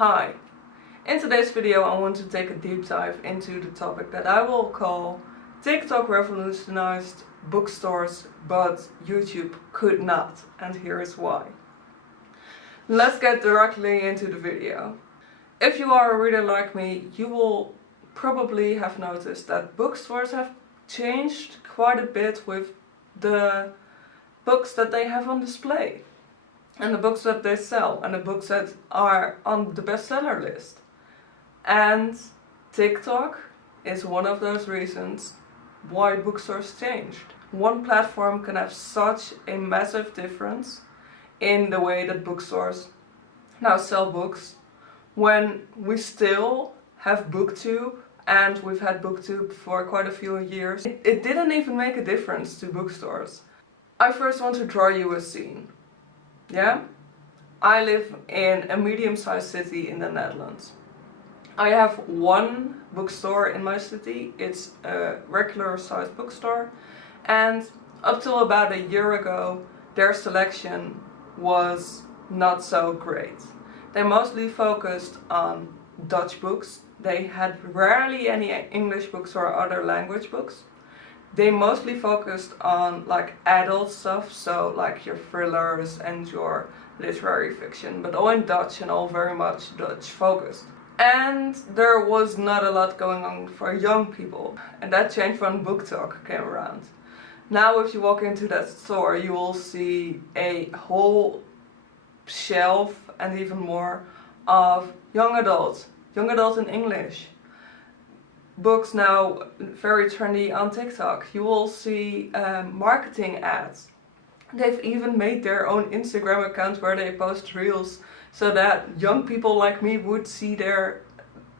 Hi! In today's video I want to take a deep dive into the topic that I will call TikTok revolutionized bookstores, but YouTube could not, and here is why. Let's get directly into the video. If you are a reader like me, you will probably have noticed that bookstores have changed quite a bit with the books that they have on display, and the books that they sell, and the books that are on the bestseller list. And TikTok is one of those reasons why bookstores changed. One platform can have such a massive difference in the way that bookstores now sell books, when we still have Booktube, and we've had Booktube for quite a few years. It didn't even make a difference to bookstores. I first want to draw you a scene. Yeah? I live in a medium-sized city in the Netherlands. I have one bookstore in my city. It's a regular-sized bookstore, and up till about a year ago their selection was not so great. They mostly focused on Dutch books. They had rarely any English books or other language books. They mostly focused on like adult stuff, so like your thrillers and your literary fiction, but all in Dutch and all very much Dutch focused. And there was not a lot going on for young people, and that changed when BookTok came around. Now if you walk into that store, you will see a whole shelf and even more of young adult in English. Books now very trendy on TikTok. You will see marketing ads. They've even made their own Instagram account where they post reels so that young people like me would see their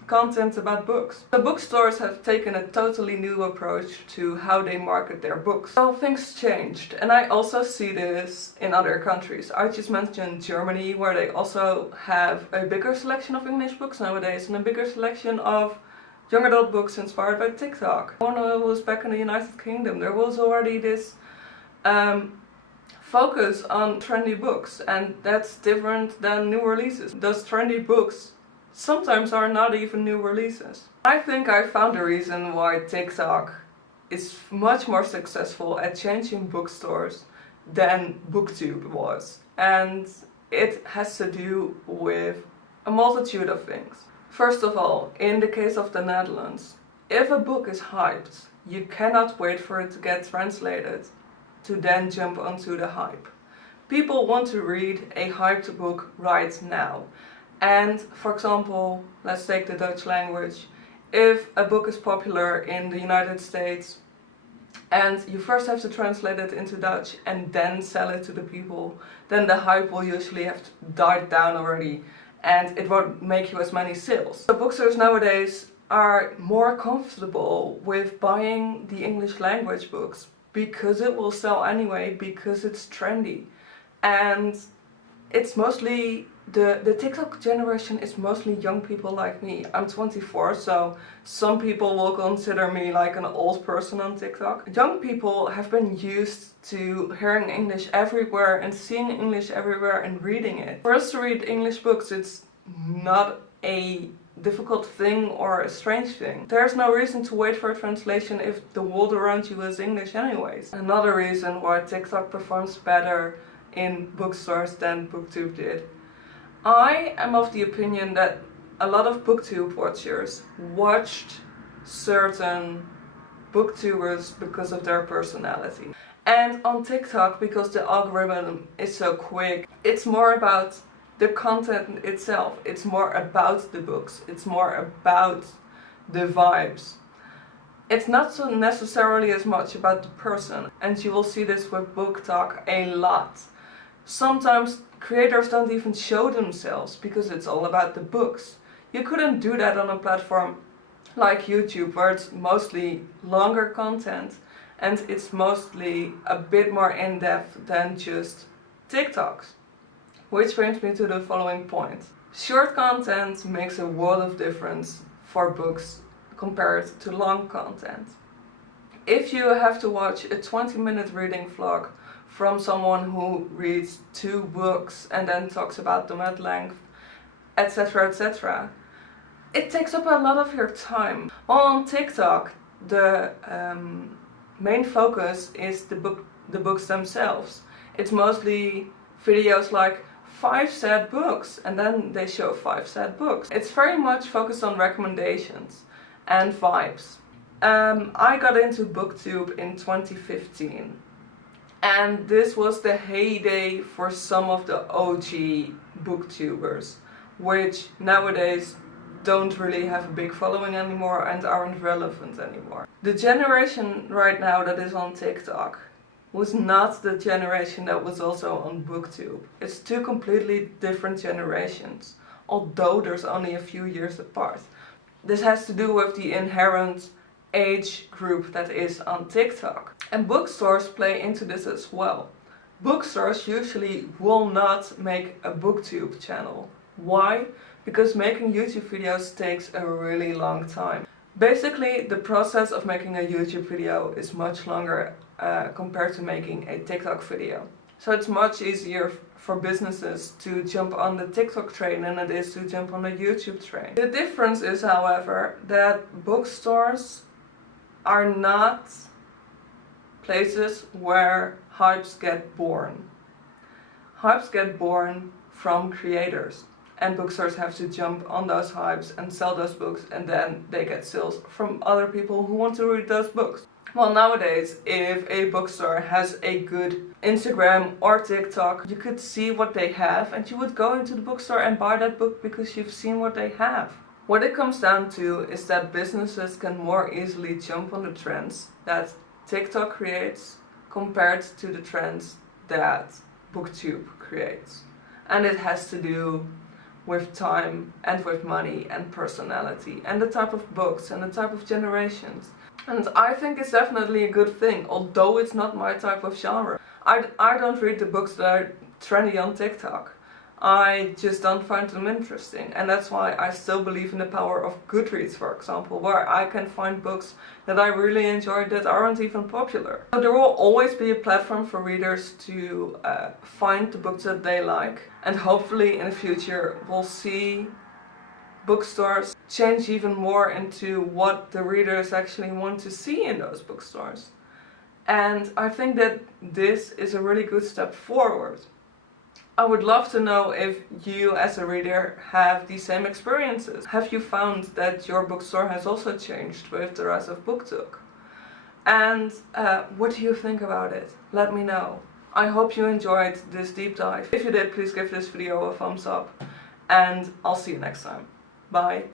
content about books. The bookstores have taken a totally new approach to how they market their books. So things changed, and I also see this in other countries. I just mentioned Germany, where they also have a bigger selection of English books nowadays and a bigger selection of young adult books inspired by TikTok. When I was back in the United Kingdom, there was already this focus on trendy books, and that's different than new releases. Those trendy books sometimes are not even new releases. I think I found the reason why TikTok is much more successful at changing bookstores than Booktube was, and it has to do with a multitude of things. First of all, in the case of the Netherlands, if a book is hyped, you cannot wait for it to get translated to then jump onto the hype. People want to read a hyped book right now. And for example, let's take the Dutch language. If a book is popular in the United States and you first have to translate it into Dutch and then sell it to the people, then the hype will usually have died down already, and it won't make you as many sales. So bookstores nowadays are more comfortable with buying the English language books because it will sell anyway, because it's trendy. And it's mostly the TikTok generation is mostly young people like me. I'm 24, so some people will consider me like an old person on TikTok. Young people have been used to hearing English everywhere and seeing English everywhere and reading it. For us to read English books, it's not a difficult thing or a strange thing. There's no reason to wait for a translation if the world around you is English anyways. Another reason why TikTok performs better in bookstores than Booktube did. I am of the opinion that a lot of Booktube watchers watched certain Booktubers because of their personality. And on TikTok, because the algorithm is so quick, it's more about the content itself. It's more about the books. It's more about the vibes. It's not so necessarily as much about the person. And you will see this with BookTok a lot. Sometimes creators don't even show themselves because it's all about the books. You couldn't do that on a platform like YouTube, where it's mostly longer content and it's mostly a bit more in-depth than just TikToks. Which brings me to the following point. Short content makes a world of difference for books compared to long content. If you have to watch a 20-minute reading vlog from someone who reads 2 books and then talks about them at length, etc, etc. It takes up a lot of your time. While on TikTok, the main focus is the books themselves. It's mostly videos like 5 sad books, and then they show 5 sad books. It's very much focused on recommendations and vibes. I got into BookTube in 2015, and this was the heyday for some of the OG booktubers, which nowadays don't really have a big following anymore and aren't relevant anymore. The generation right now that is on TikTok was not the generation that was also on BookTube. It's two completely different generations, although there's only a few years apart. This has to do with the inherent age group that is on TikTok. And bookstores play into this as well. Bookstores usually will not make a BookTube channel. Why? Because making YouTube videos takes a really long time. Basically, the process of making a YouTube video is much longer compared to making a TikTok video. So it's much easier for businesses to jump on the TikTok train than it is to jump on the YouTube train. The difference is, however, that bookstores are not places where hypes get born. Hypes get born from creators, and bookstores have to jump on those hypes and sell those books, and then they get sales from other people who want to read those books. Well, nowadays, if a bookstore has a good Instagram or TikTok, you could see what they have and you would go into the bookstore and buy that book because you've seen what they have. What it comes down to is that businesses can more easily jump on the trends that TikTok creates compared to the trends that BookTube creates. And it has to do with time and with money and personality and the type of books and the type of generations. And I think it's definitely a good thing, although it's not my type of genre. I don't read the books that are trendy on TikTok. I just don't find them interesting, and that's why I still believe in the power of Goodreads, for example, where I can find books that I really enjoy that aren't even popular. So there will always be a platform for readers to find the books that they like, and hopefully in the future we'll see bookstores change even more into what the readers actually want to see in those bookstores. And I think that this is a really good step forward. I would love to know if you as a reader have the same experiences. Have you found that your bookstore has also changed with the rise of BookTok? And what do you think about it? Let me know. I hope you enjoyed this deep dive. If you did, please give this video a thumbs up, and I'll see you next time. Bye.